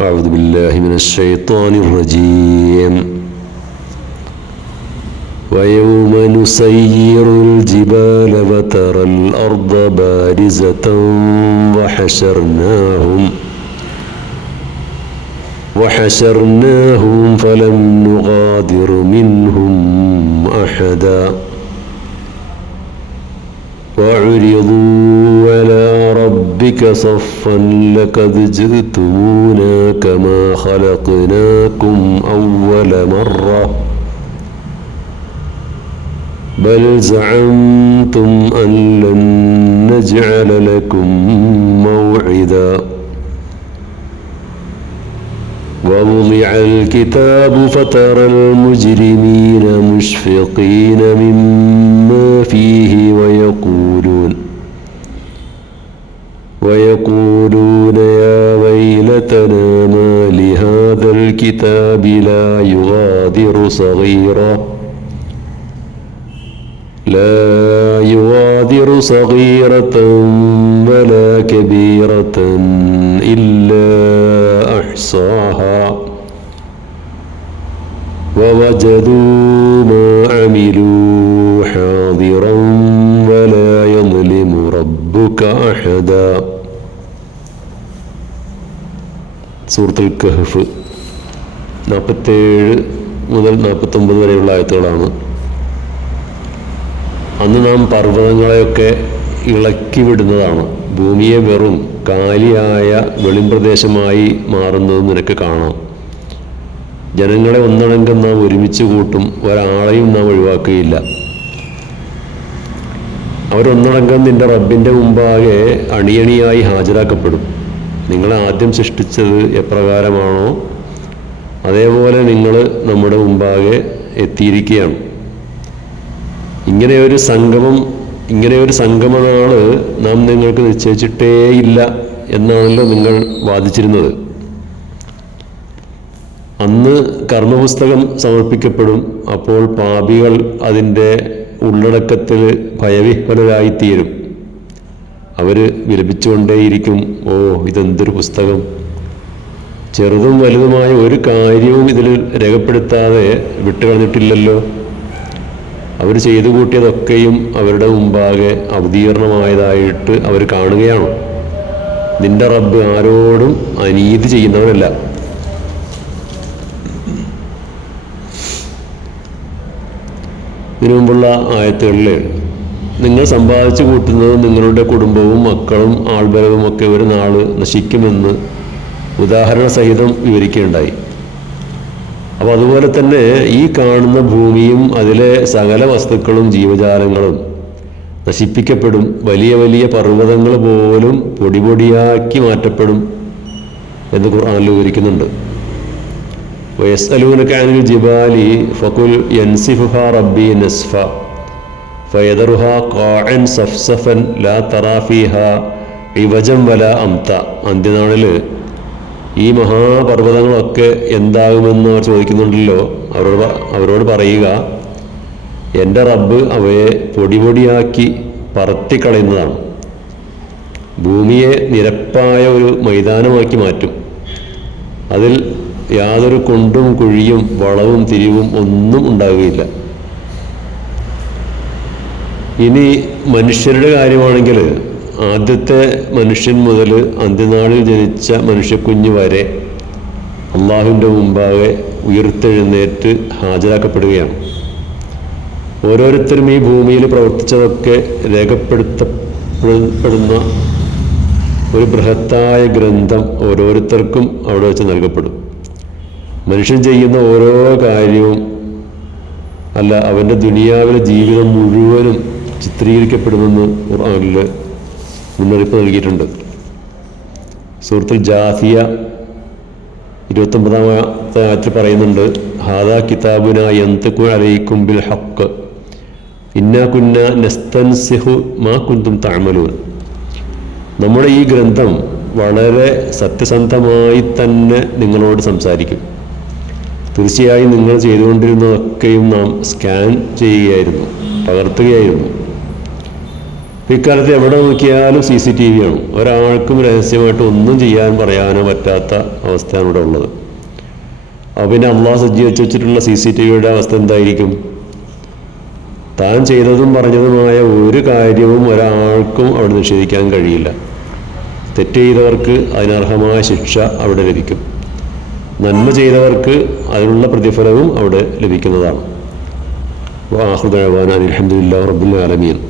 أعوذ بالله من الشيطان الرجيم. ويوم نسير الجبال وترى الأرض بارزة وحشرناهم وحشرناهم فلم نغادر منهم أحدا. وعرضوا على ربك صفا لقد جئتمونا كما خلقناكم أول مرة بل زعمتم أن لن نجعل لكم موعدا ووضع الكتاب فترى المجرمين مشفقين مما فيه ويقولون ويلتنا ما لهذا الكتاب لا يغادر صغيرا. لا يغادر صغيرة ولا كبيرة إلا أحصاها. ووجدوا ما عملوا സൂറത്തുൽ കഹഫ്. നാൽപ്പത്തേഴ് മുതൽ നാൽപ്പത്തൊമ്പത് വരെയുള്ള ആയത്തുകളാണ്. അന്ന് നാം പർവതങ്ങളെയൊക്കെ ഇളക്കി വിടുന്നതാണ്. ഭൂമിയെ വെറും കാലിയായ വെളിമ്പ്രദേശമായി മാറുന്നത് നിനക്ക് കാണാം. ജനങ്ങളെ ഒന്നടങ്കം നാം ഒരുമിച്ച് കൂട്ടും ഒരാളെയും നാം ഒഴിവാക്കുകയില്ല. അവരൊന്നടങ്കം നിന്റെ റബ്ബിന്റെ മുമ്പാകെ അണിയണിയായി ഹാജരാക്കപ്പെടും. നിങ്ങളെ ആദ്യം സൃഷ്ടിച്ചത് എപ്രകാരമാണോ അതേപോലെ നിങ്ങൾ നമ്മുടെ മുമ്പാകെ എത്തിയിരിക്കുകയാണ്. ഇങ്ങനെയൊരു സംഗമം ഇങ്ങനെയൊരു ഒരു സംഗമനാൾ നാം നിങ്ങൾക്ക് നിശ്ചയിച്ചിട്ടേയില്ല എന്നാണല്ലോ നിങ്ങൾ വാദിച്ചിരുന്നത്. അന്ന് കർമ്മപുസ്തകം സമർപ്പിക്കപ്പെടും അപ്പോൾ പാപികൾ അതിന്റെ ഉള്ളടക്കത്തിൽ ഭയവിഹ്വലരായിത്തീരും. അവർ വിലപിച്ചുകൊണ്ടേയിരിക്കും. ഓ ഇതെന്തൊരു പുസ്തകം. ചെറുതും വലുതുമായ ഒരു കാര്യവും ഇതിൽ രേഖപ്പെടുത്താതെ വിട്ടുകളഞ്ഞിട്ടില്ലല്ലോ. അവർ ചെയ്തു കൂട്ടിയതൊക്കെയും അവരുടെ മുമ്പാകെ അവതീർണമായതായിട്ട് അവർ കാണുകയാണ്. നിന്റെ റബ്ബ് ആരോടും അനീതി ചെയ്യുന്നവരല്ല ഇതിനു മുമ്പുള്ള ആയത്തുകളിൽ നിങ്ങൾ സമ്പാദിച്ചു കൂട്ടുന്നത് നിങ്ങളുടെ കുടുംബവും മക്കളും ആൾബലവും ഒക്കെ ഒരു നാൾ നശിക്കുമെന്ന് ഉദാഹരണ സഹിതം വിവരിക്കുകയുണ്ടായി. അപ്പോൾ അതുപോലെ തന്നെ ഈ കാണുന്ന ഭൂമിയും അതിലെ സകല വസ്തുക്കളും ജീവജാലങ്ങളും നശിപ്പിക്കപ്പെടും. വലിയ വലിയ പർവതങ്ങൾ പോലും പൊടിപൊടിയാക്കി മാറ്റപ്പെടും എന്ന് ഖുർആാനിൽ വിവരിക്കുന്നുണ്ട്. വയസ്അലൂനക അനിൽ ജിബാലി ഫകുൽ യൻസിഫുഹ റബ്ബി നസ്ഫ. ഫയദറുഹ സഫ്സഫൻ ലാ തറാഫീഹ ഇവജം വല അംത അന്ത്യനാളിൽ ഈ മഹാപർവതങ്ങളൊക്കെ എന്താകുമെന്ന് അവർ ചോദിക്കുന്നുണ്ടല്ലോ. അവരോട് അവരോട് പറയുക എന്റെ റബ്ബ് അവയെ പൊടിപൊടിയാക്കി പറത്തിക്കളയുന്നതാണ്. ഭൂമിയെ നിരപ്പായ ഒരു മൈതാനമാക്കി മാറ്റും. അതിൽ യാതൊരു കൊണ്ടും കുഴിയും വളവും തിരിവും ഒന്നും ഉണ്ടാവുകയില്ല ഇനി മനുഷ്യരുടെ കാര്യമാണെങ്കിൽ ആദ്യത്തെ മനുഷ്യൻ മുതൽ അന്ത്യനാളിൽ ജനിച്ച മനുഷ്യക്കുഞ്ഞ് വരെ അള്ളാഹുവിന്റെ മുമ്പാകെ ഉയർത്തെഴുന്നേറ്റ് ഹാജരാക്കപ്പെടുകയാണ്. ഓരോരുത്തരും ഈ ഭൂമിയിൽ പ്രവർത്തിച്ചതൊക്കെ രേഖപ്പെടുത്തപ്പെടുന്ന ഒരു ബൃഹത്തായ ഗ്രന്ഥം ഓരോരുത്തർക്കും അവിടെ വെച്ച് നൽകപ്പെടും. മനുഷ്യൻ ചെയ്യുന്ന ഓരോ കാര്യവും അല്ല അവന്റെ ദുനിയാവിലെ ജീവിതം മുഴുവനും ചിത്രീകരിക്കപ്പെടുമെന്ന് ഖുർആനിൽ മുന്നറിയിപ്പ് നൽകിയിട്ടുണ്ട്. സുഹൃത്തുൽ ജാസിയ ഇരുപത്തൊമ്പതാമത്തെ ആയത്തിൽ പറയുന്നുണ്ട് ഹാദാ കിതാബുന യന്തക്കു അലൈക്കും ബിൽ ഹക്ക് ഇന്ന കുന്ന നസ്തൻസിഹു മാ കുന്തും താമലൂൻ നമ്മുടെ ഈ ഗ്രന്ഥം വളരെ സത്യസന്ധമായി തന്നെ നിങ്ങളോട് സംസാരിക്കും. തീർച്ചയായും നിങ്ങൾ ചെയ്തുകൊണ്ടിരുന്നതൊക്കെയും നാം സ്കാൻ ചെയ്യുകയായിരുന്നു പകർത്തുകയായിരുന്നു ഇക്കാലത്ത് എവിടെ നോക്കിയാലും സി സി ടി വി ആണ്. ഒരാൾക്കും രഹസ്യമായിട്ട് ഒന്നും ചെയ്യാൻ പറയാനോ പറ്റാത്ത അവസ്ഥയാണ് ഇവിടെ ഉള്ളത്. അപ്പോൾ പിന്നെ അള്ളാഹ് സജ്ജീകരിച്ച് വെച്ചിട്ടുള്ള സി സി ടി വിയുടെ അവസ്ഥ എന്തായിരിക്കും? താൻ ചെയ്തതും പറഞ്ഞതുമായ ഒരു കാര്യവും ഒരാൾക്കും അവിടെ നിഷേധിക്കാൻ കഴിയില്ല. തെറ്റ് ചെയ്തവർക്ക് അതിനർഹമായ ശിക്ഷ അവിടെ ലഭിക്കും. നന്മ ചെയ്തവർക്ക് അതിനുള്ള പ്രതിഫലവും അവിടെ ലഭിക്കുന്നതാണ്. വാഹുദാൻ അലഹമുല്ലാ റബ്ബുൽ ആലമീൻ.